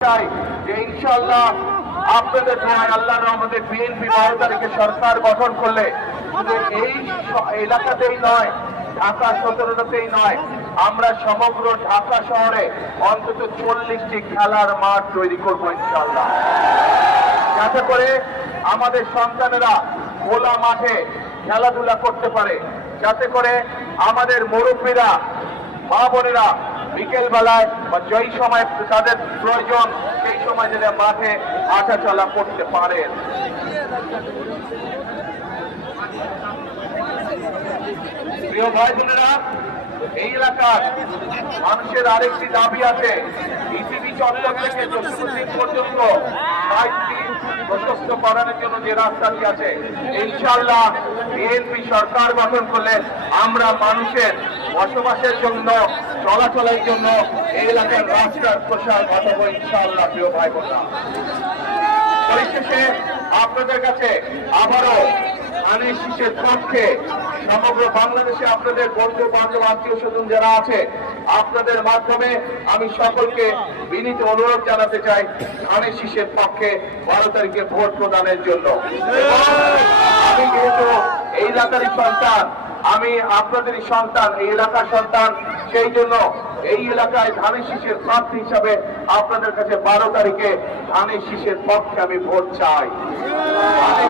চাই যে ইনশাআল্লাহ আপনাদের দোয়ায় আল্লাহর রহমতে বিএনপি 12 তারিখে সরকার গঠন করলে শুধু এই এলাকাতেই নয়, ঢাকা 17টাতেই নয়, আমরা সমগ্র ঢাকা শহরে অন্তত 40টি খেলার মাঠ তৈরি করবো ইনশাআল্লাহ, যাতে করে আমাদের সন্তানেরা খোলা মাঠে খেলাধুলা করতে পারে, যাতে করে আমাদের মুরব্বীরা, মা বোনেরা বিকেল বেলায় বা যেই সময় তাদের প্রয়োজন সেই সময় যেন মাঠে হাঁটা চলা করতে পারেন। প্রিয় ভাই বোনেরা, এই এলাকার মানুষের আরেকটি দাবি আছে, ইসিবি চত্বর থেকে জসিমুদ্দিন পর্যন্ত 60টি প্রশস্ত করানোর জন্য যে রাস্তাটি আছে, ইনশাআল্লাহ বিএনপি সরকার গঠন করলে আমরা মানুষের বসবাসের জন্য, চলাচলের জন্য এই এলাকার রাস্তার প্রসার ঘটাবো ইনশাআল্লাহ। প্রিয় ভাই বোনেরা, পরিশেষে আপনাদের কাছে আবারও ধানের শীষের পক্ষে সমগ্র বাংলাদেশে আপনাদের বন্ধু বান্ধব আত্মীয় স্বজন যারা আছে, আপনাদের মাধ্যমে আমি সকলকে বিনীত অনুরোধ জানাতে চাই ধানের শীষের পক্ষে 12 তারিখে ভোট প্রদানের জন্য। আমি যেহেতু এই এলাকারই সন্তান, আমি আপনাদেরই সন্তান, এই এলাকার সন্তান, সেই জন্য এই এলাকায় ধানের শীষের প্রার্থী হিসাবে আপনাদের কাছে 12 তারিখে ধানের শীষের পক্ষে আমি ভোট চাই।